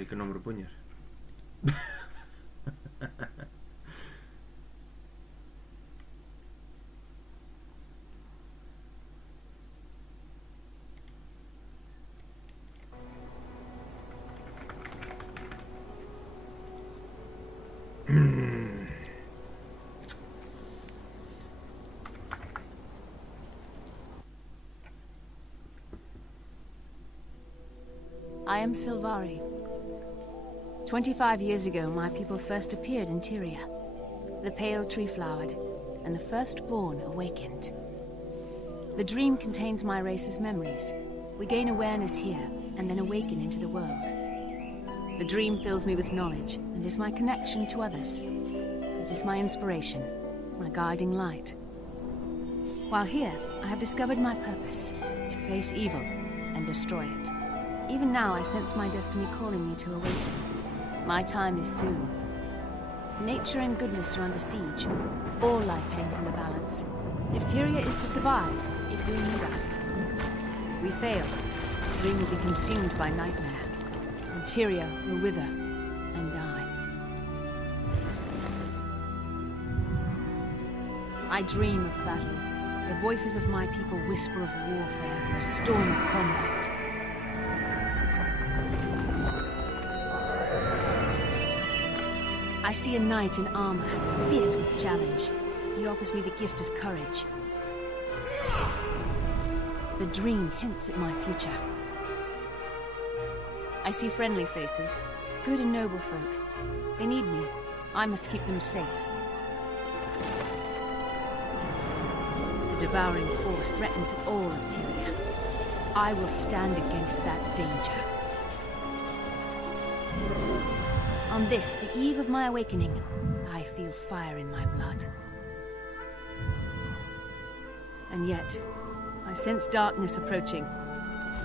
sei que nombre poñer. I am Sylvari. 25 years ago, my people first appeared in Tyria. The pale tree flowered, and the firstborn awakened. The dream contains my race's memories. We gain awareness here, and then awaken into the world. The dream fills me with knowledge, and is my connection to others. It is my inspiration, my guiding light. While here, I have discovered my purpose, to face evil and destroy it. Even now, I sense my destiny calling me to awaken. My time is soon. Nature and goodness are under siege. All life hangs in the balance. If Tyria is to survive, it will need us. If we fail, the dream will be consumed by nightmare, and Tyria will wither and die. I dream of battle. The voices of my people whisper of warfare and the storm of combat. I see a knight in armor, fierce with challenge. He offers me the gift of courage. The dream hints at my future. I see friendly faces, good and noble folk. They need me. I must keep them safe. The devouring force threatens all of Tyria. I will stand against that danger. On this, the eve of my awakening, I feel fire in my blood. And yet, I sense darkness approaching.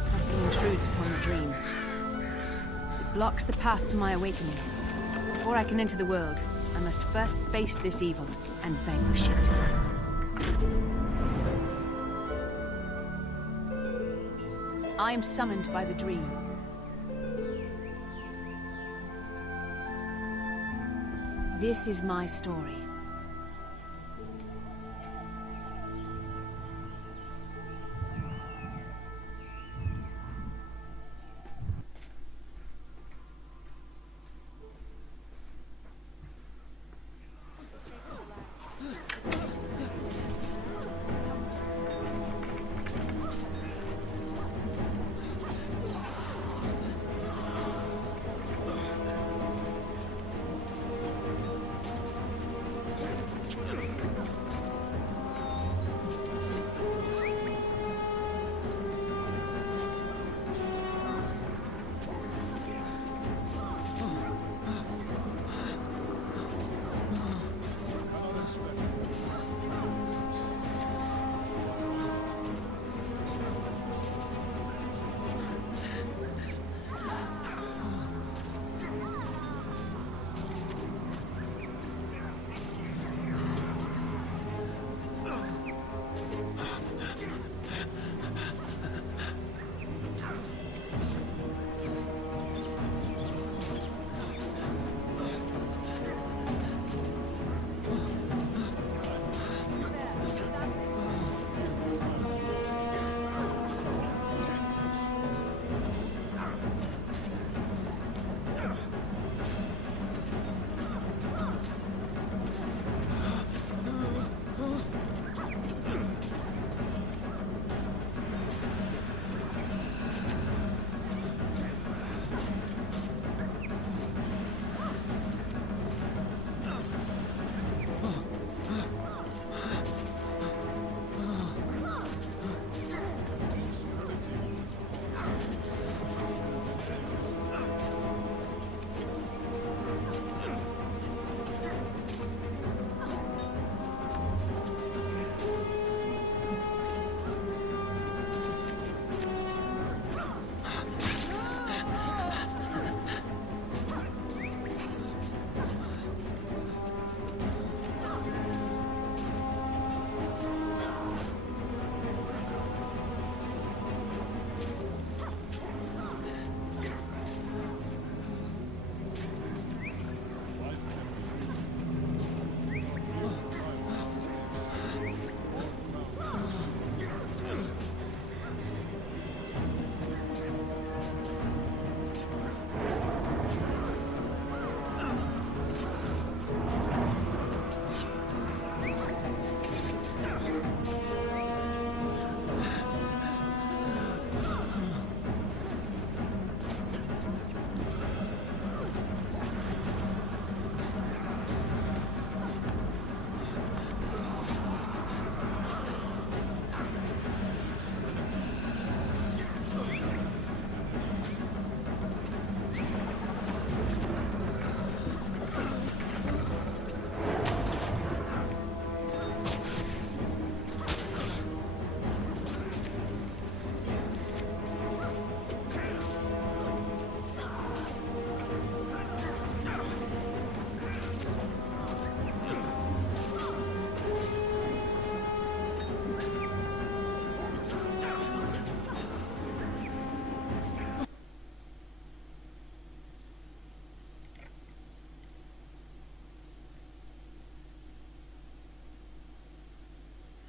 Something intrudes upon the dream. It blocks the path to my awakening. Before I can enter the world, I must first face this evil and vanquish it. I am summoned by the dream. This is my story.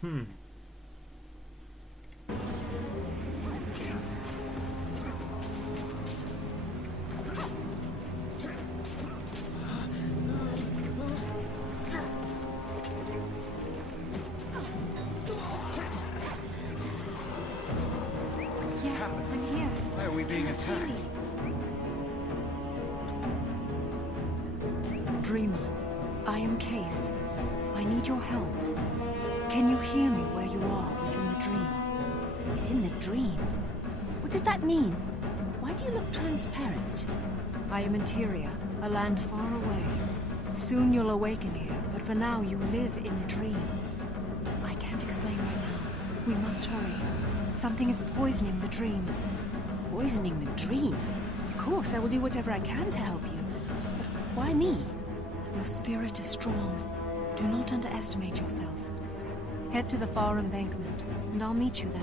Yes, I'm here. Why are we being attacked? Dreamer, I am Kaith. I need your help. Can you hear me where you are within the dream? Within the dream? What does that mean? Why do you look transparent? I am Interior, a land far away. Soon you'll awaken here, but for now you live in the dream. I can't explain right now. We must hurry. Something is poisoning the dream. Poisoning the dream? Of course, I will do whatever I can to help you. But why me? Your spirit is strong. Do not underestimate yourself. Head to the far embankment, and I'll meet you there.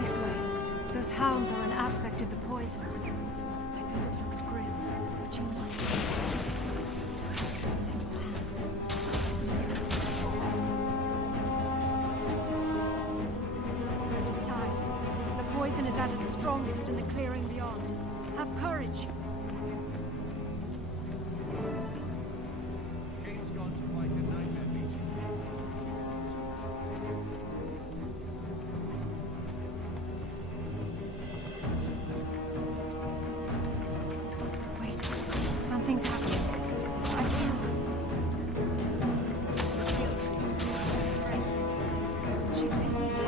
This way. Those hounds are an aspect of the poison. I know it looks grim, but you must be safe. Victory's in your hands. It is time. The poison is at its strongest in the clearing beyond. Have courage. Wait, something's happening. I feel Beatrice just strengthened. She's been me down.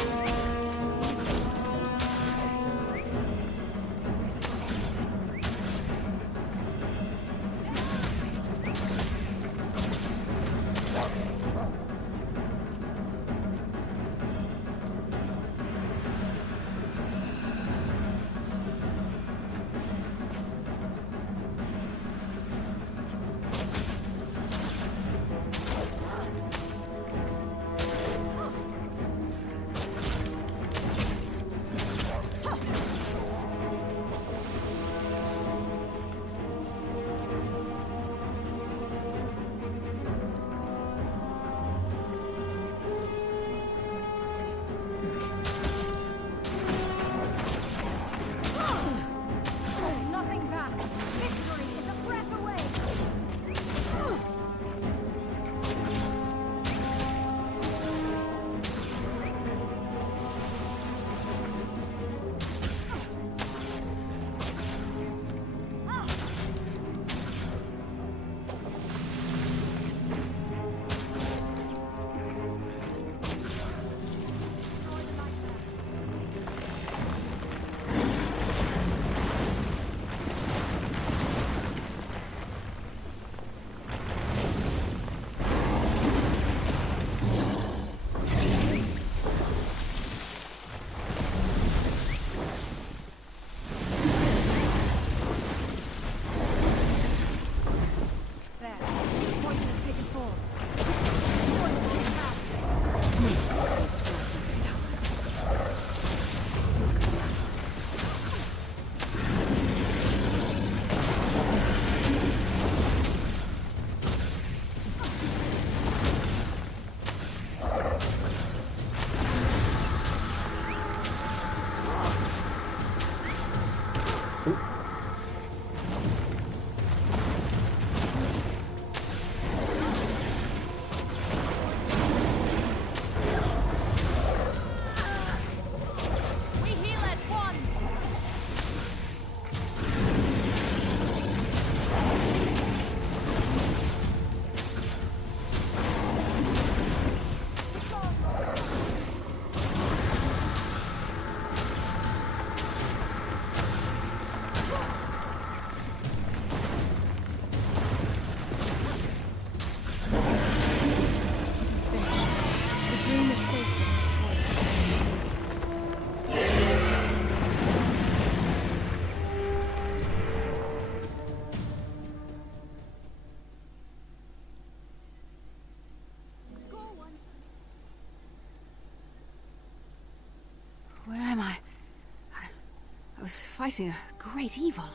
was fighting a great evil.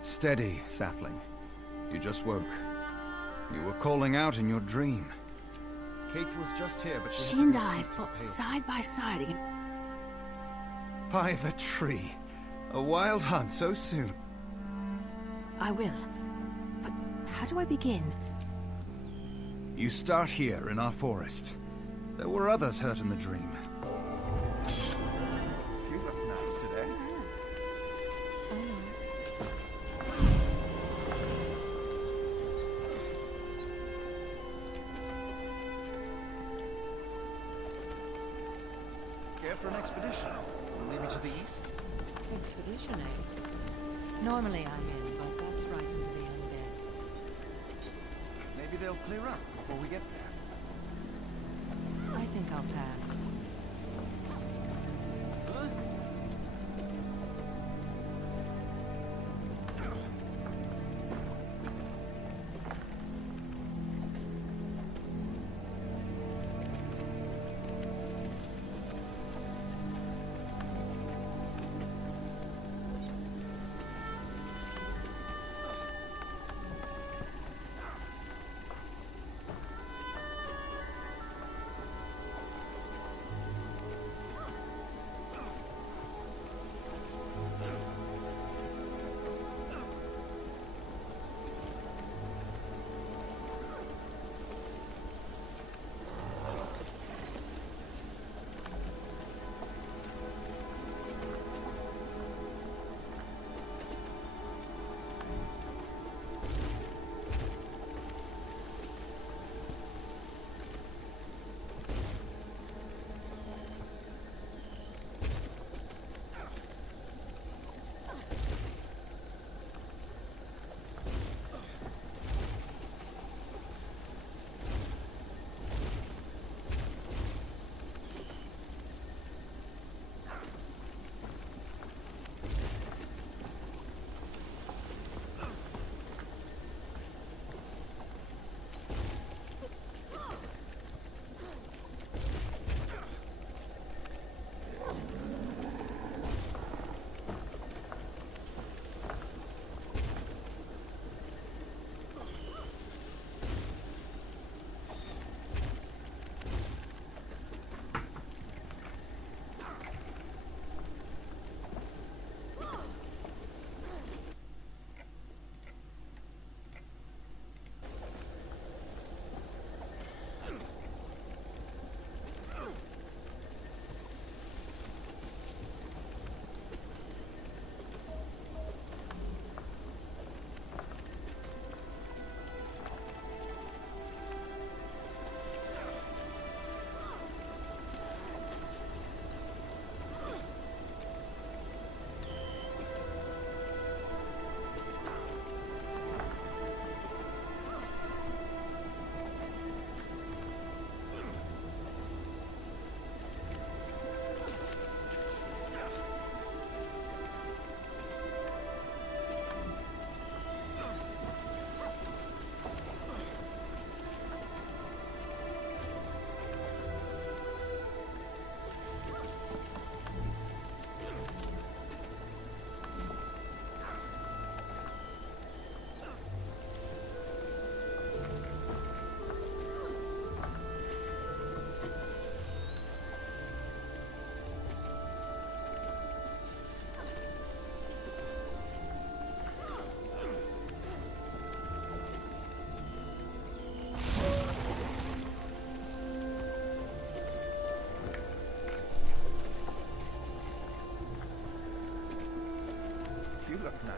Steady, sapling. You just woke. You were calling out in your dream. Kate was just here, but She and I fought side by side against... By the tree. A wild hunt so soon. I will. But how do I begin? You start here in our forest. There were others hurt in the dream. You look nice today. Care for an expedition? Maybe to the east? Expedition, eh? Normally I'm in, but that's right into the undead. Maybe they'll clear up before we get there. I think I'll pass.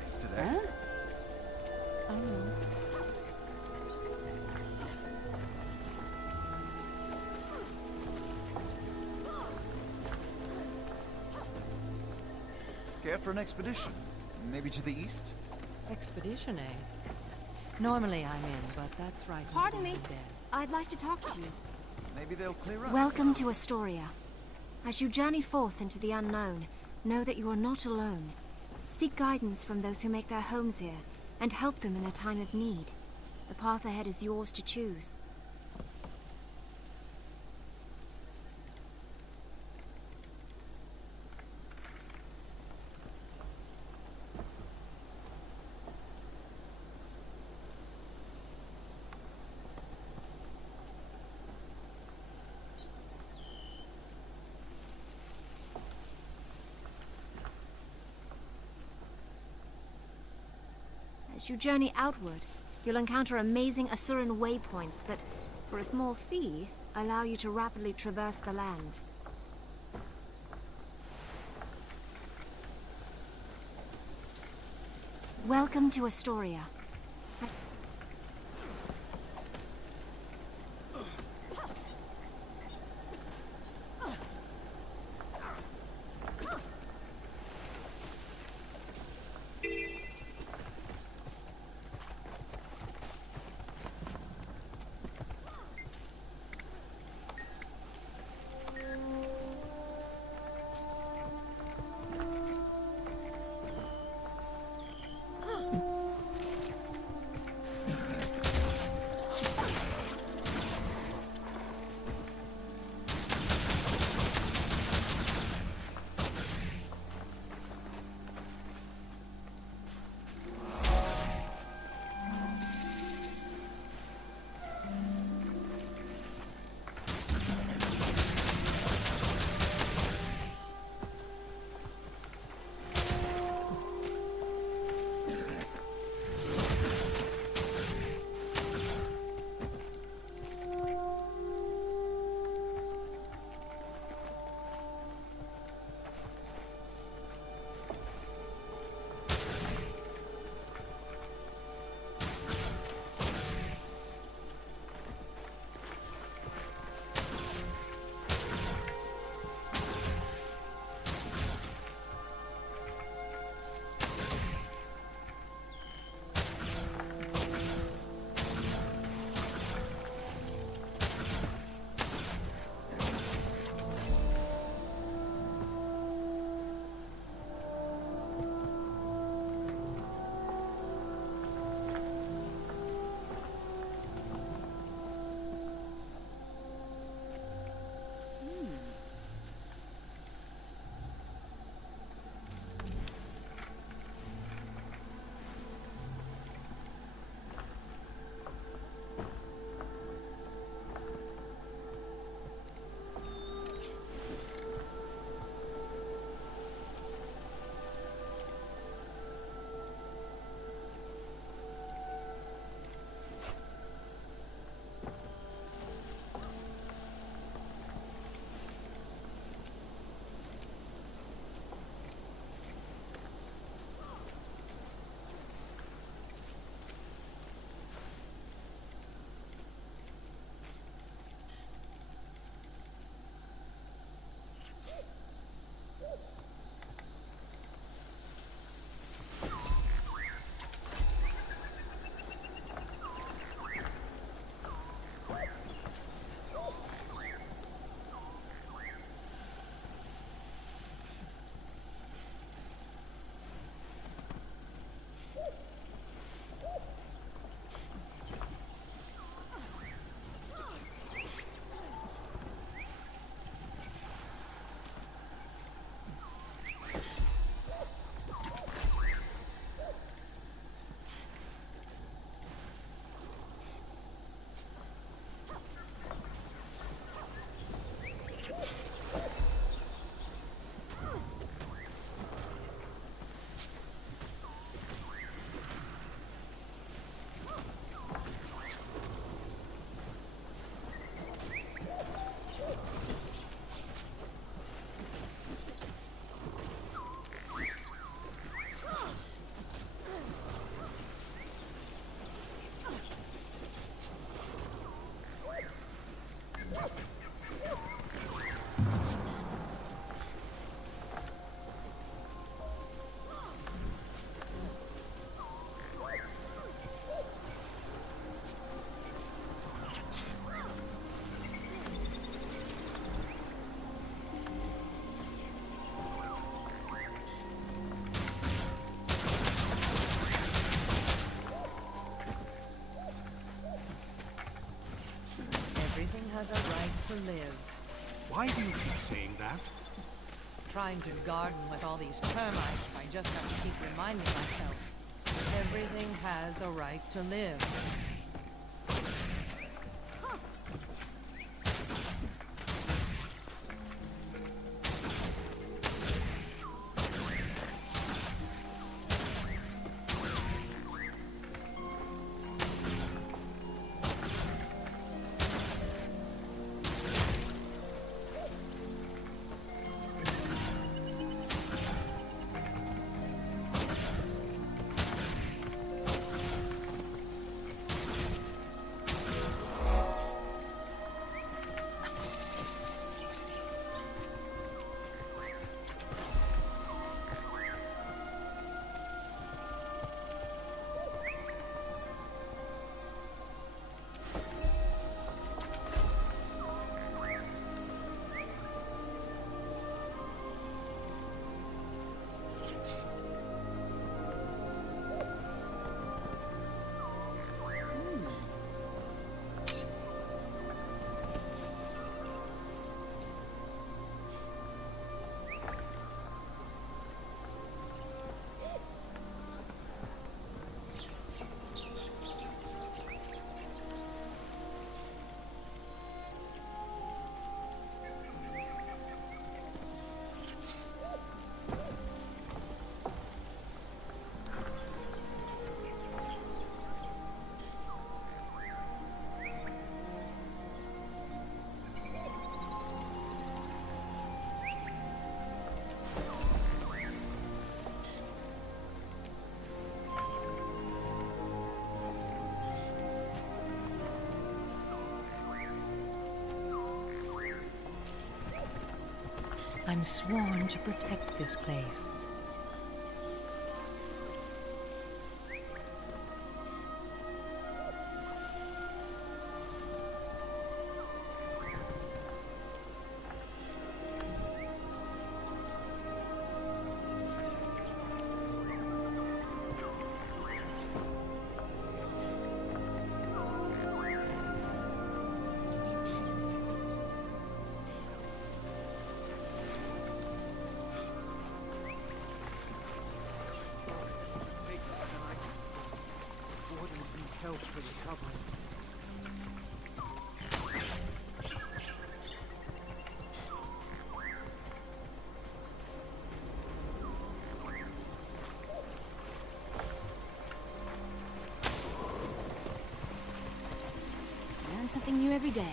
nice today. Huh? Oh. Care for an expedition? Maybe to the east? Expedition, eh? Normally I'm in, but that's right. Pardon me. Dead. I'd like to talk to you. Maybe they'll clear up. Welcome to Astoria. As you journey forth into the unknown, know that you are not alone. Seek guidance from those who make their homes here, and help them in a time of need. The path ahead is yours to choose. As you journey outward, you'll encounter amazing Asuran waypoints that, for a small fee, allow you to rapidly traverse the land. Welcome to Astoria. Has a right to live. Why do you keep saying that? Trying to garden with all these termites, I just have to keep reminding myself. Everything has a right to live. I'm sworn to protect this place. Help for recovery. Learn something new every day.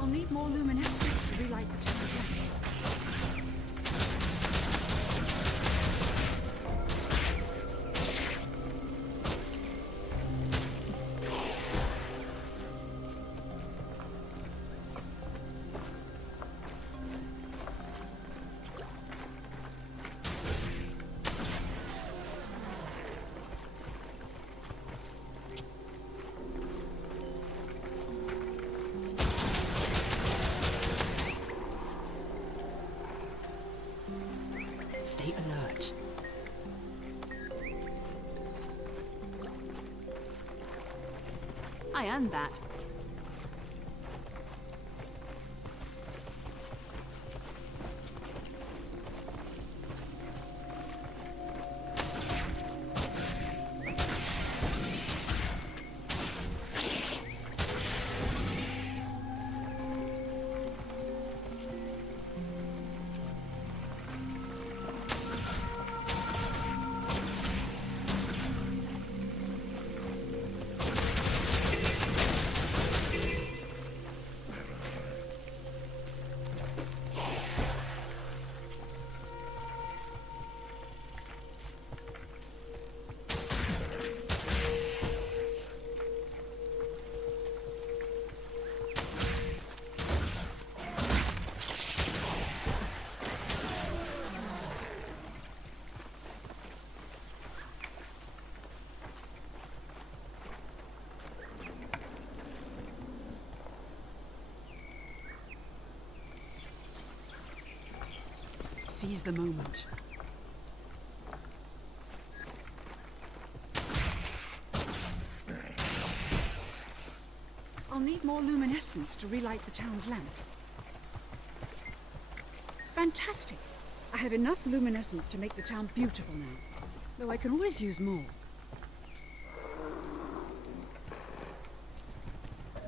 I'll need more luminescence to relight the town's lamps. Stay alert. I earned that. Seize the moment. I'll need more luminescence to relight the town's lamps. Fantastic! I have enough luminescence to make the town beautiful now, though I can always use more.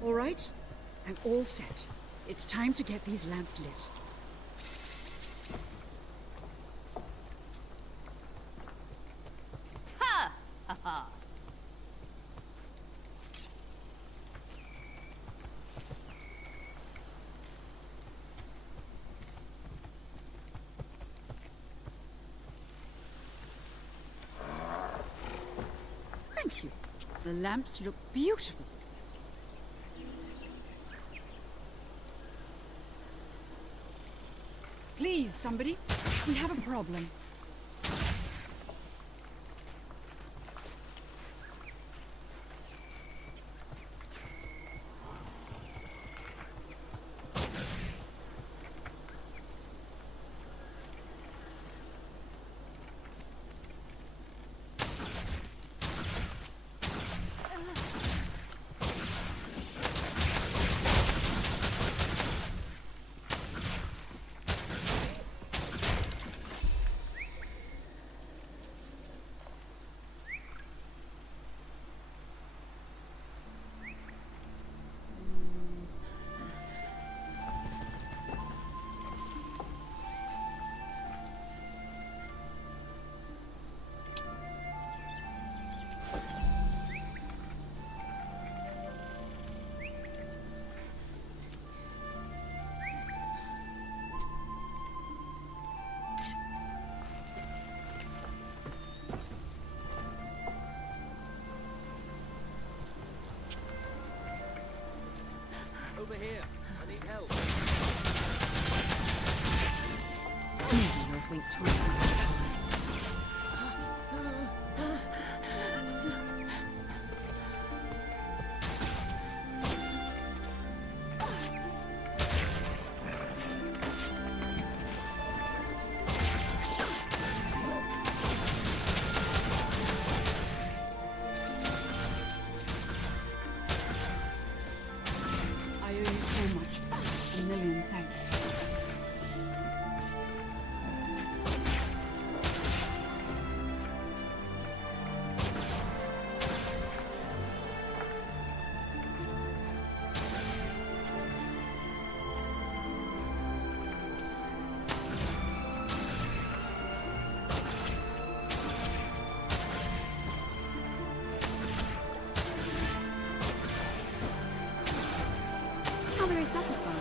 All right, I'm all set. It's time to get these lamps lit. Thank you. The lamps look beautiful. Please, somebody. We have a problem. Over here. I need help. Maybe you'll think twice next time. I owe you so much. A million thanks. How very satisfying.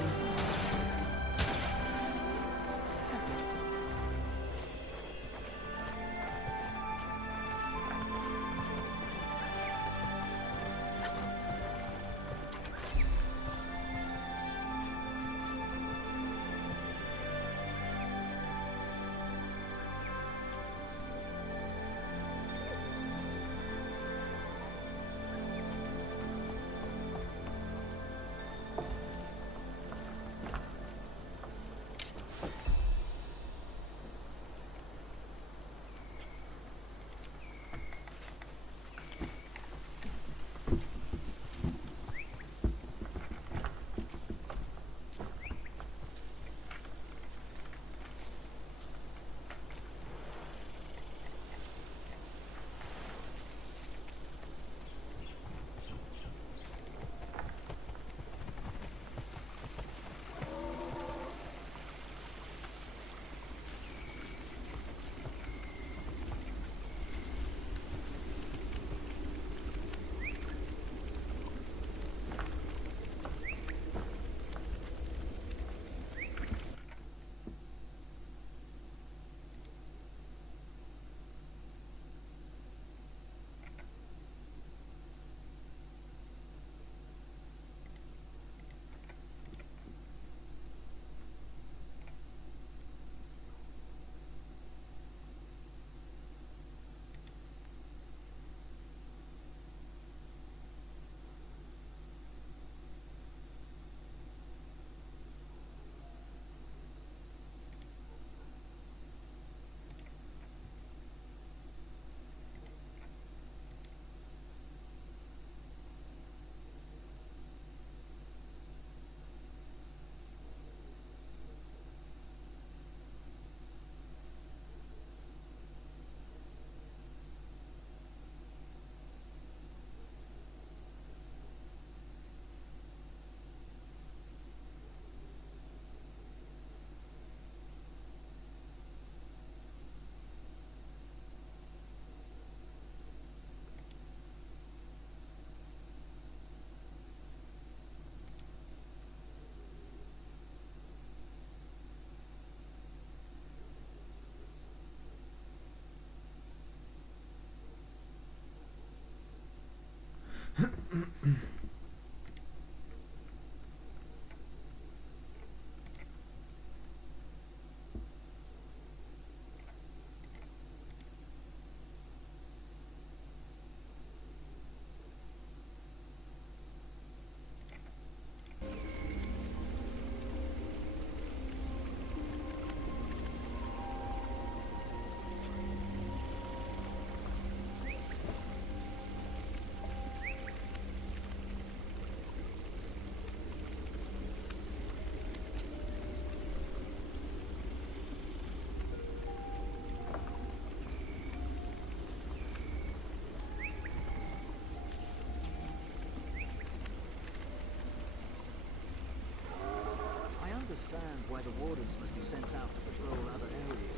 why the wardens must be sent out to patrol other areas.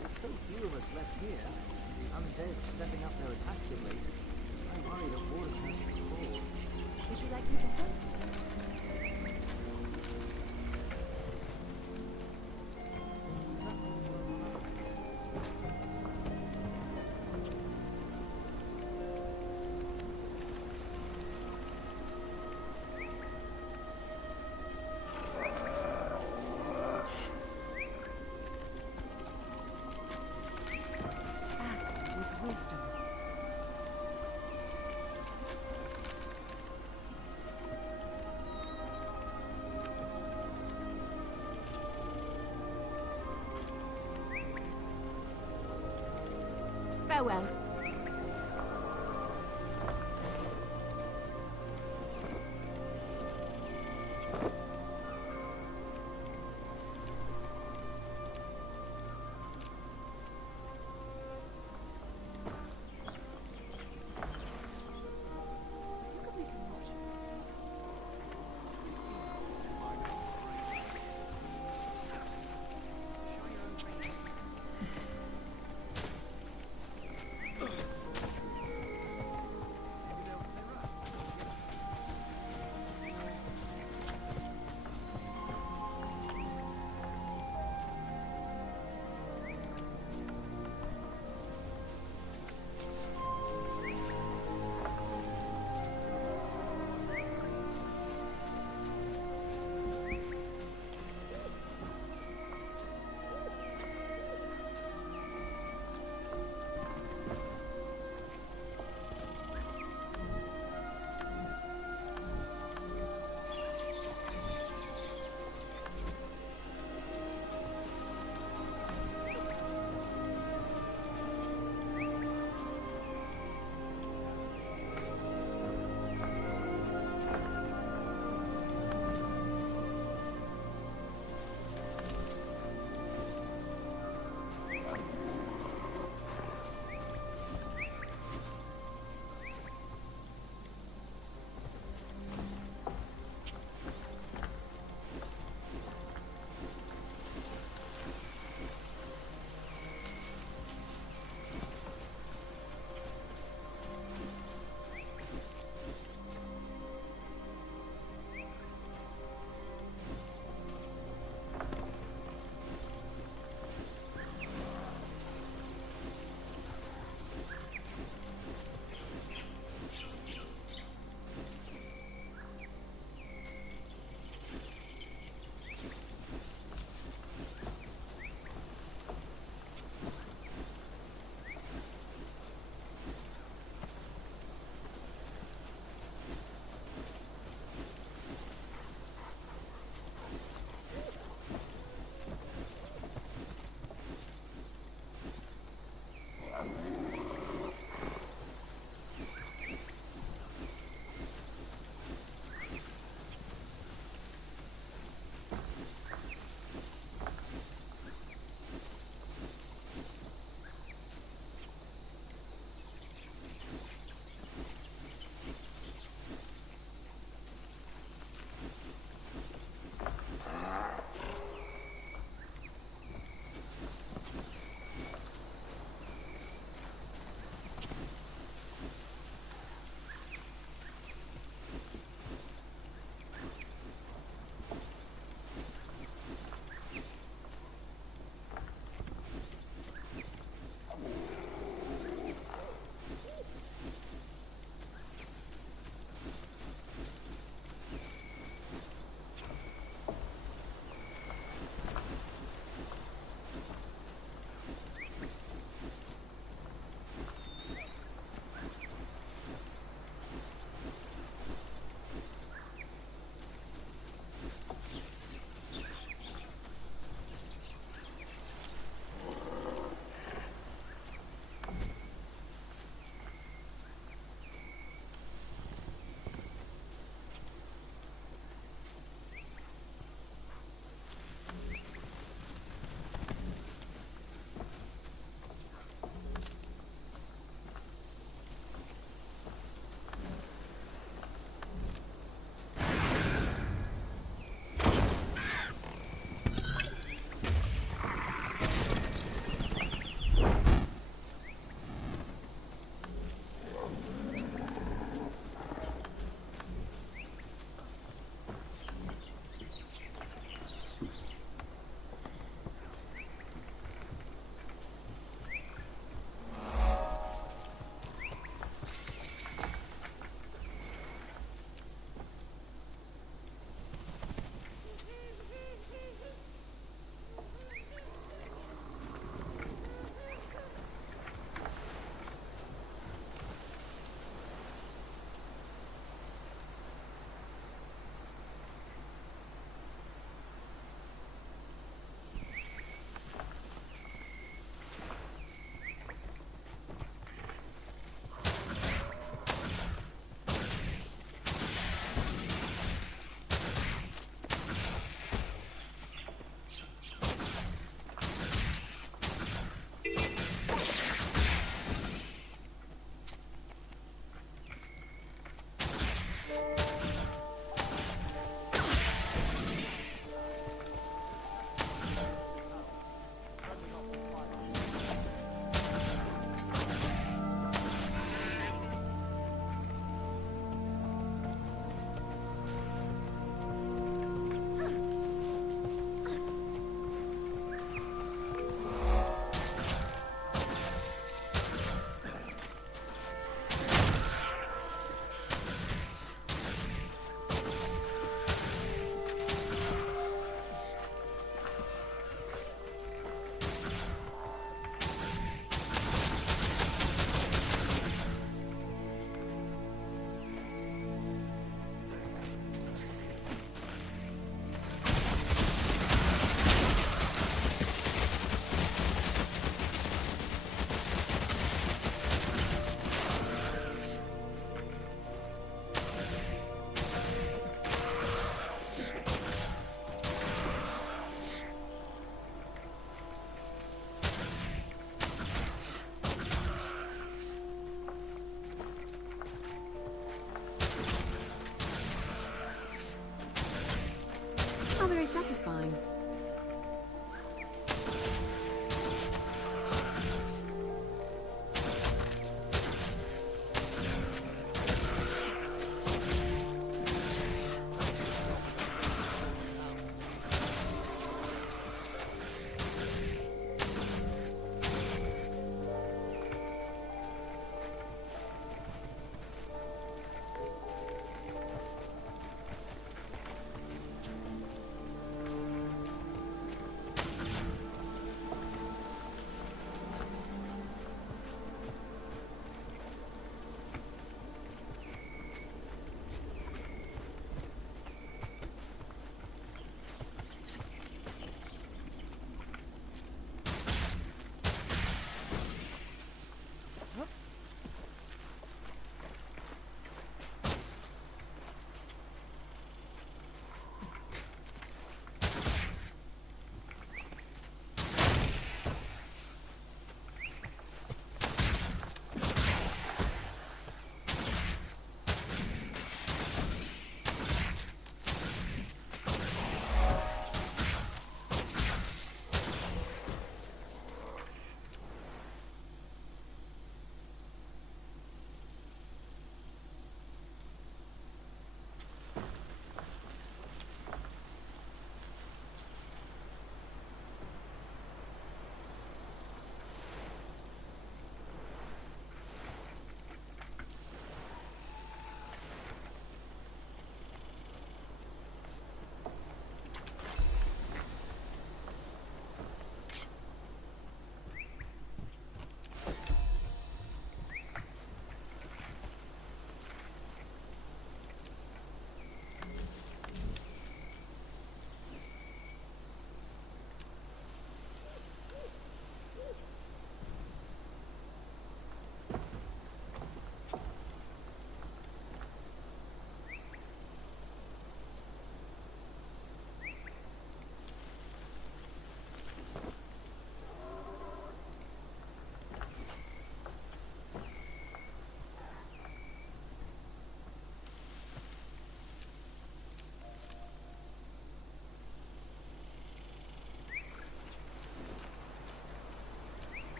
With so few of us left here, and the undead stepping up their attacks of late, I worry that wardens must be full. Would you like me to help? Act with wisdom. Farewell. satisfying.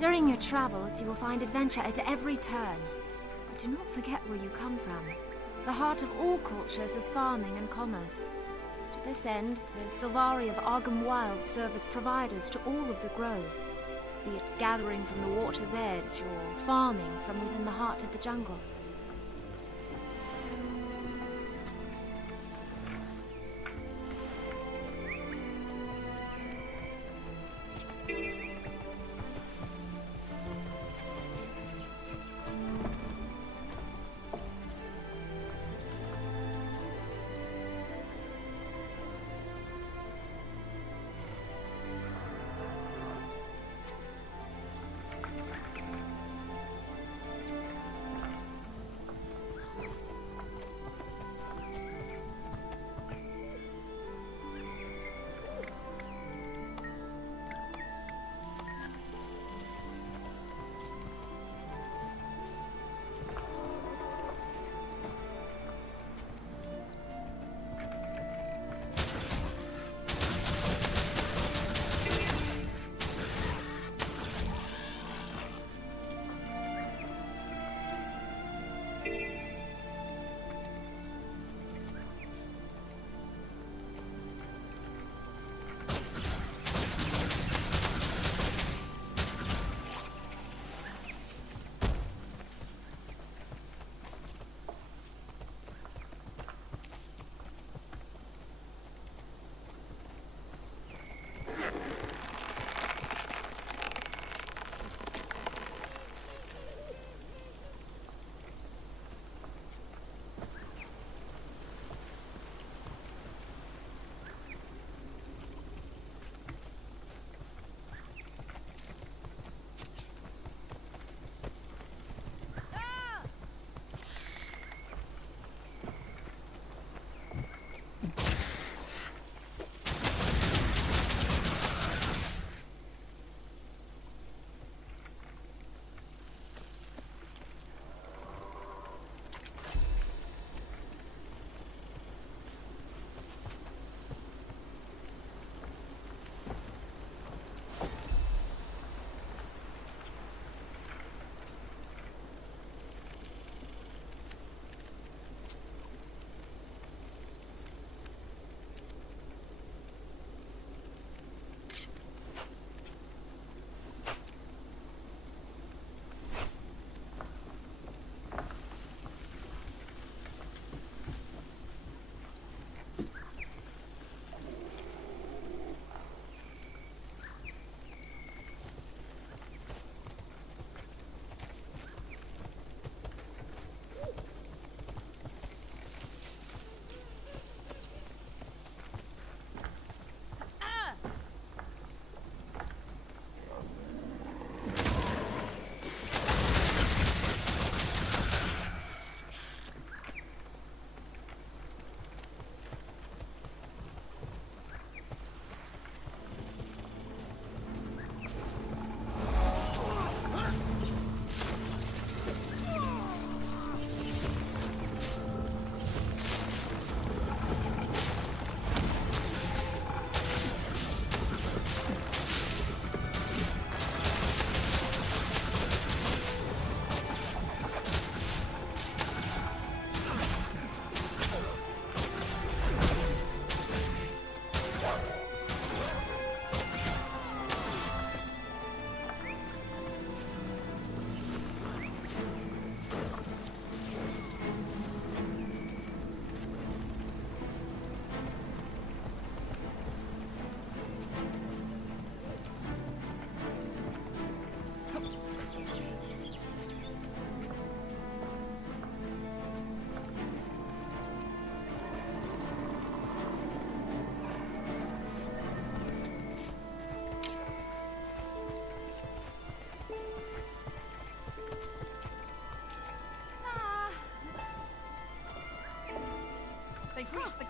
During your travels, you will find adventure at every turn. But do not forget where you come from. The heart of all cultures is farming and commerce. To this end, the Sylvari of Argham Wild serve as providers to all of the Grove, be it gathering from the water's edge or farming from within the heart of the jungle.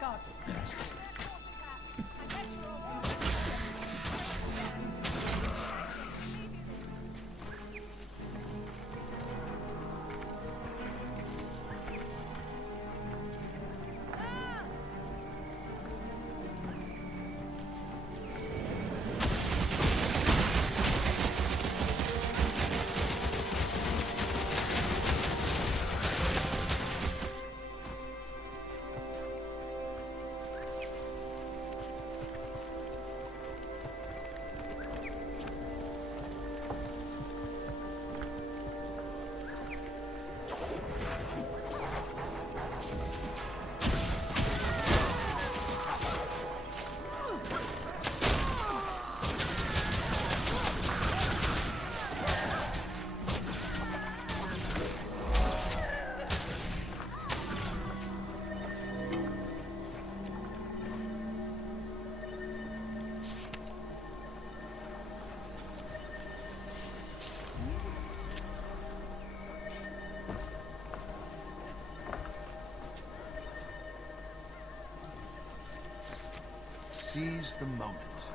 got. Seize the moment.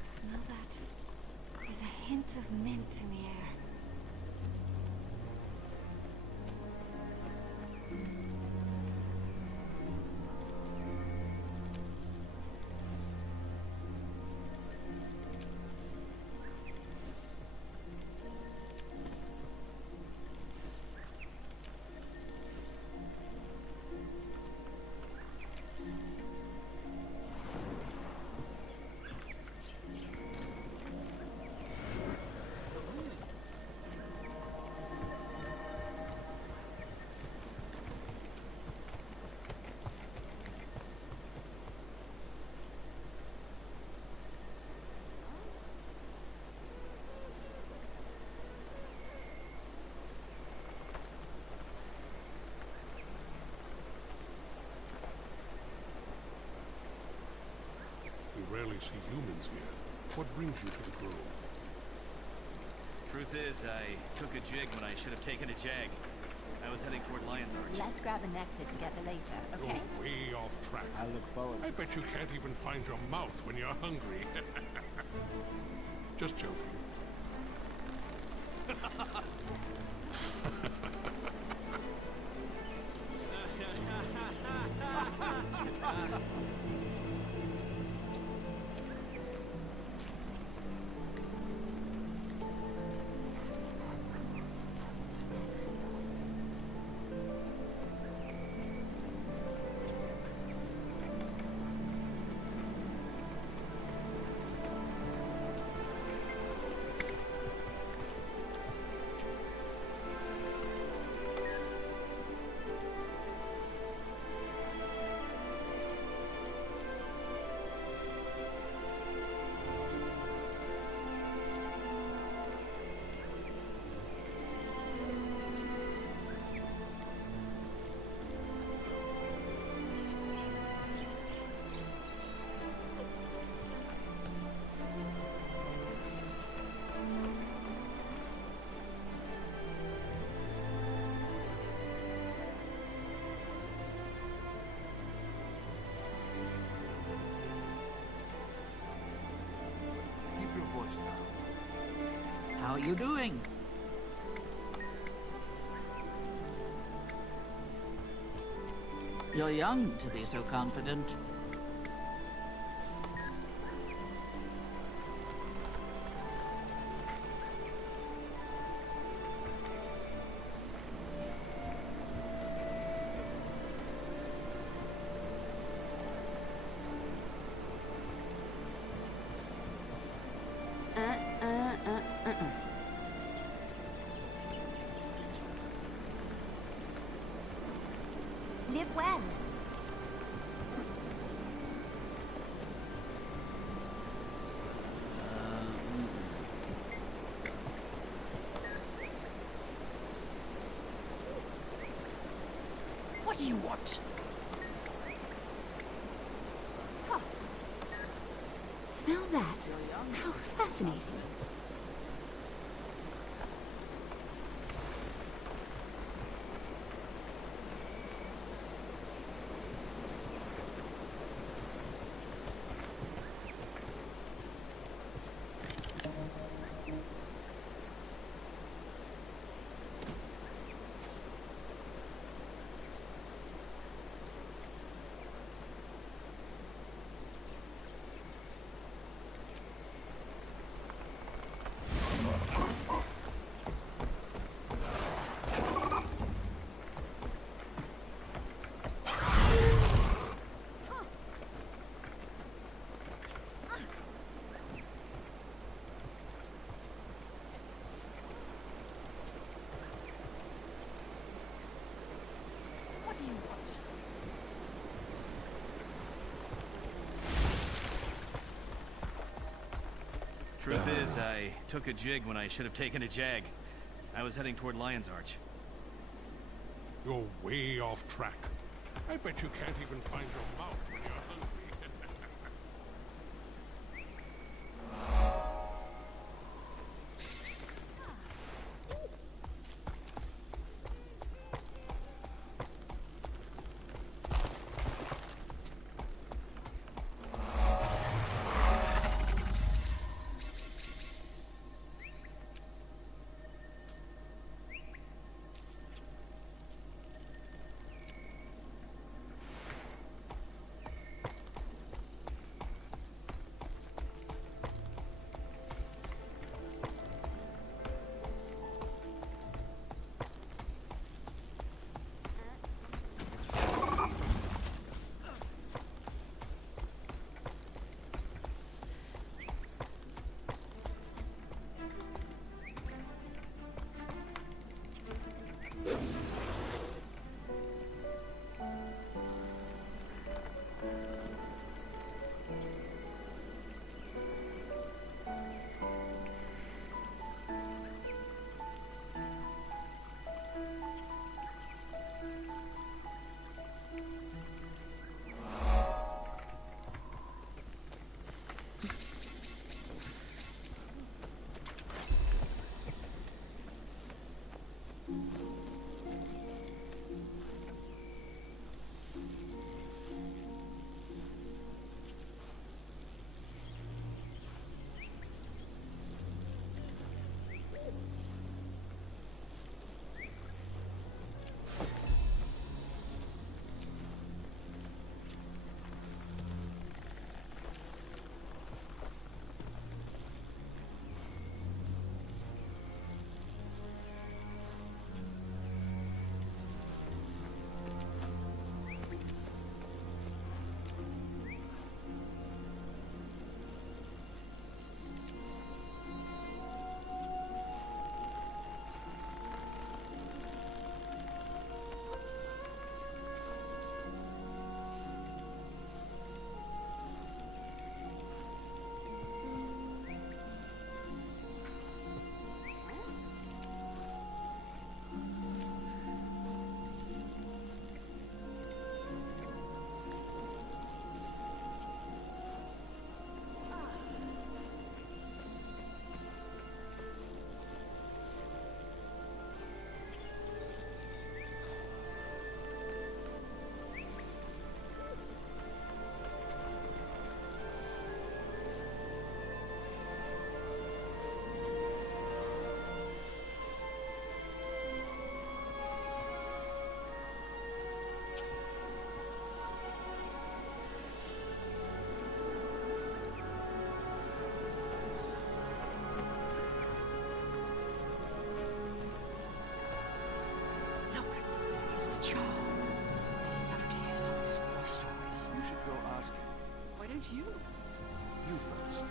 Smell that? There's a hint of mint in the air. We rarely see humans here. What brings you to the grove? Truth is, I took a jig when I should have taken a jag. I was heading toward Lion's Arch. Let's grab a nectar together later, okay? You're way off track. I look forward. I bet you can't even find your mouth when you're hungry. Just joking. How are you doing? You're young to be so confident. Live well. What do you want? Smell that? How fascinating. Truth is, I took a jig when I should have taken a jag. I was heading toward Lion's Arch. You're way off track. I bet you can't even find your mouth when you're hungry. Charm. I'd love to hear some of his war stories. You should go ask him. Why don't you? You first.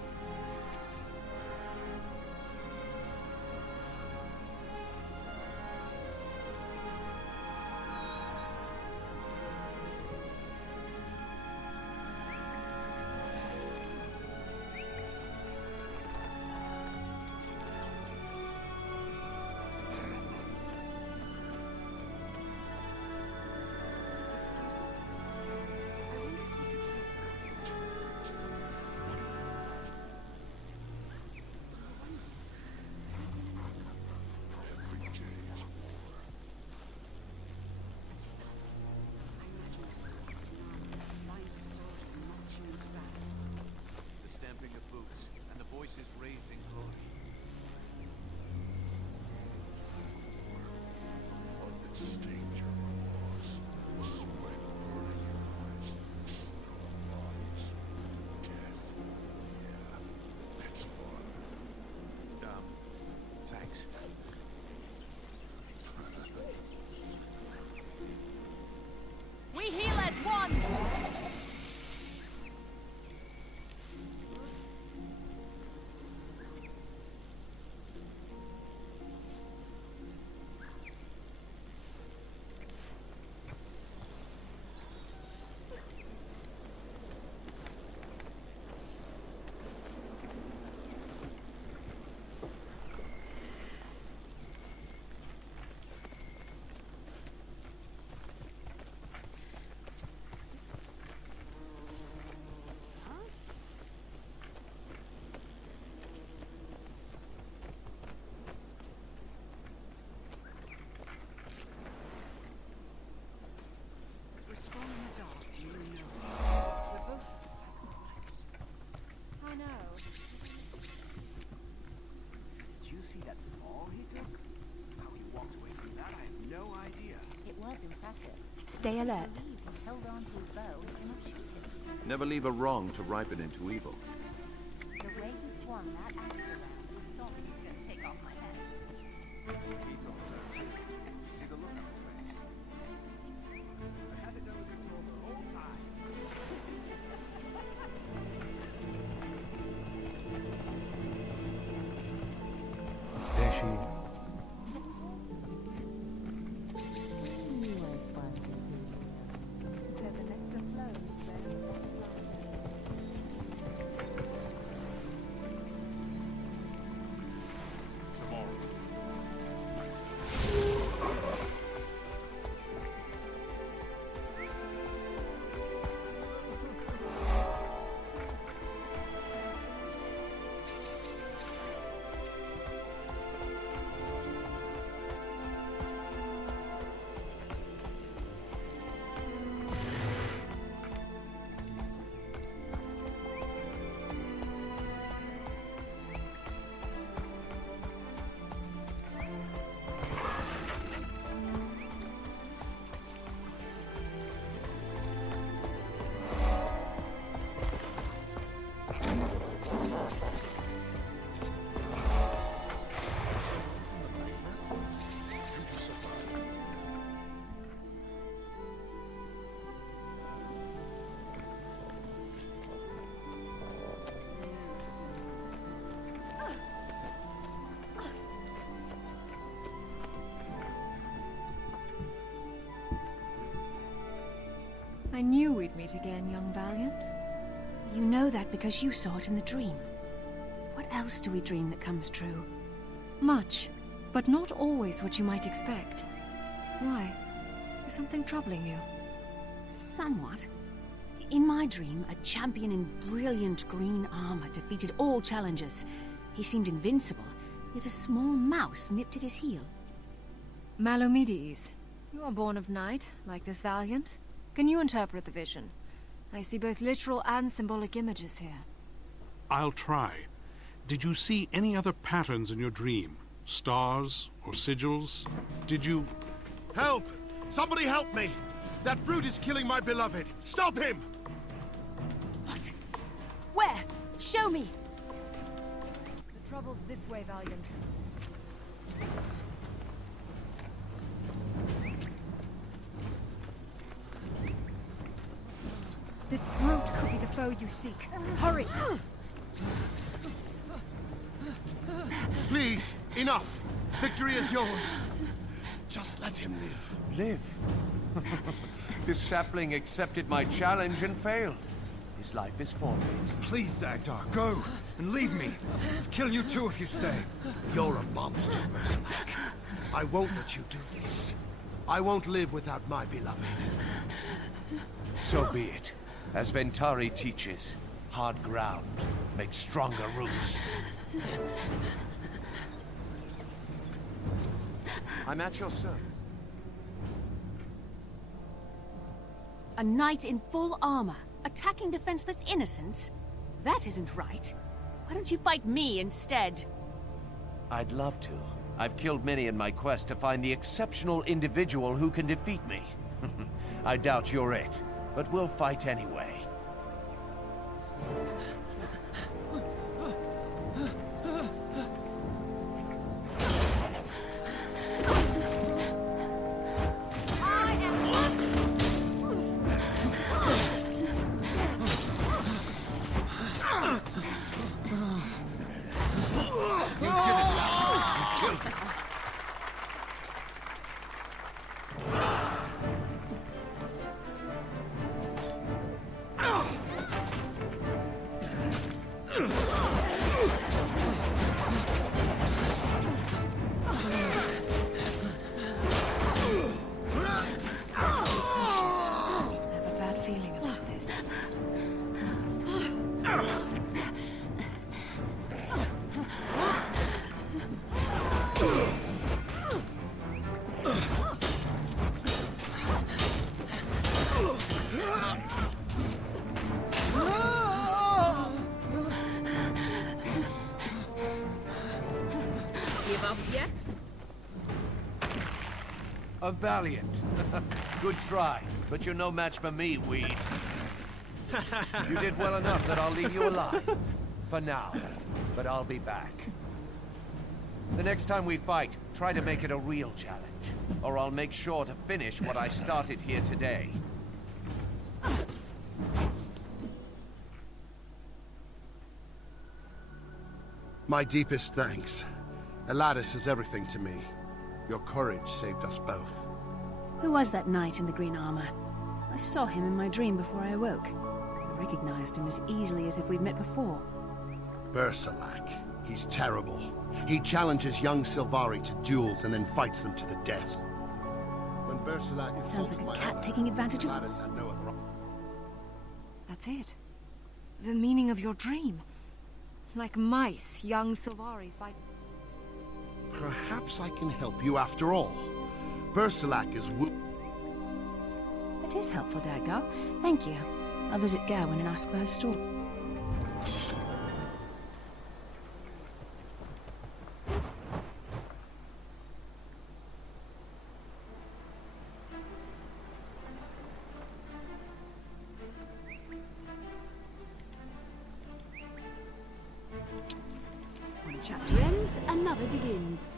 Stay alert. Held on to his bow, you must shoot him. Never leave a wrong to ripen into evil. The way he swung that axe around, I thought he was going to take off my head. He thought so too. See the look on his face. I had it under control the whole time. There she... Tomorrow. I knew we'd meet again, young Valiant. You know that because you saw it in the dream. What else do we dream that comes true? Much, but not always what you might expect. Why? Is something troubling you? Somewhat. In my dream, a champion in brilliant green armor defeated all challengers. He seemed invincible, yet a small mouse nipped at his heel. Malomedes, you are born of night, like this Valiant. Can you interpret the vision? I see both literal and symbolic images here. I'll try. Did you see any other patterns in your dream? Stars or sigils? Did you... Help! Somebody help me! That brute is killing my beloved! Stop him! What? Where? Show me! The trouble's this way, Valiant. This brute could be the foe you seek. Hurry! Please, enough! Victory is yours! Just let him live. Live? This sapling accepted my challenge and failed. His life is forfeit. Please, Dagdar, go! And leave me! I'll kill you too if you stay. You're a monster, Mercenac. I won't let you do this. I won't live without my beloved. So be it. As Ventari teaches, hard ground makes stronger roots. I'm at your service. A knight in full armor, attacking defenseless innocents? That isn't right. Why don't you fight me instead? I'd love to. I've killed many in my quest to find the exceptional individual who can defeat me. I doubt you're it, but we'll fight anyway. A valiant. Good try, but you're no match for me, Weed. You did well enough that I'll leave you alive. For now. But I'll be back. The next time we fight, try to make it a real challenge. Or I'll make sure to finish what I started here today. My deepest thanks. Eladis is everything to me. Your courage saved us both. Who was that knight in the green armor? I saw him in my dream before I awoke. I recognized him as easily as if we'd met before. Bersalak. He's terrible. He challenges young Sylvari to duels and then fights them to the death. When Bersalak Sounds like a cat taking advantage of... Eladis had no other That's it. The meaning of your dream. Like mice, young Sylvari fight... Perhaps I can help you after all. Bersalak is It is helpful, Dagdar. Thank you. I'll visit Gawain and ask for her story. One chapter ends, another begins.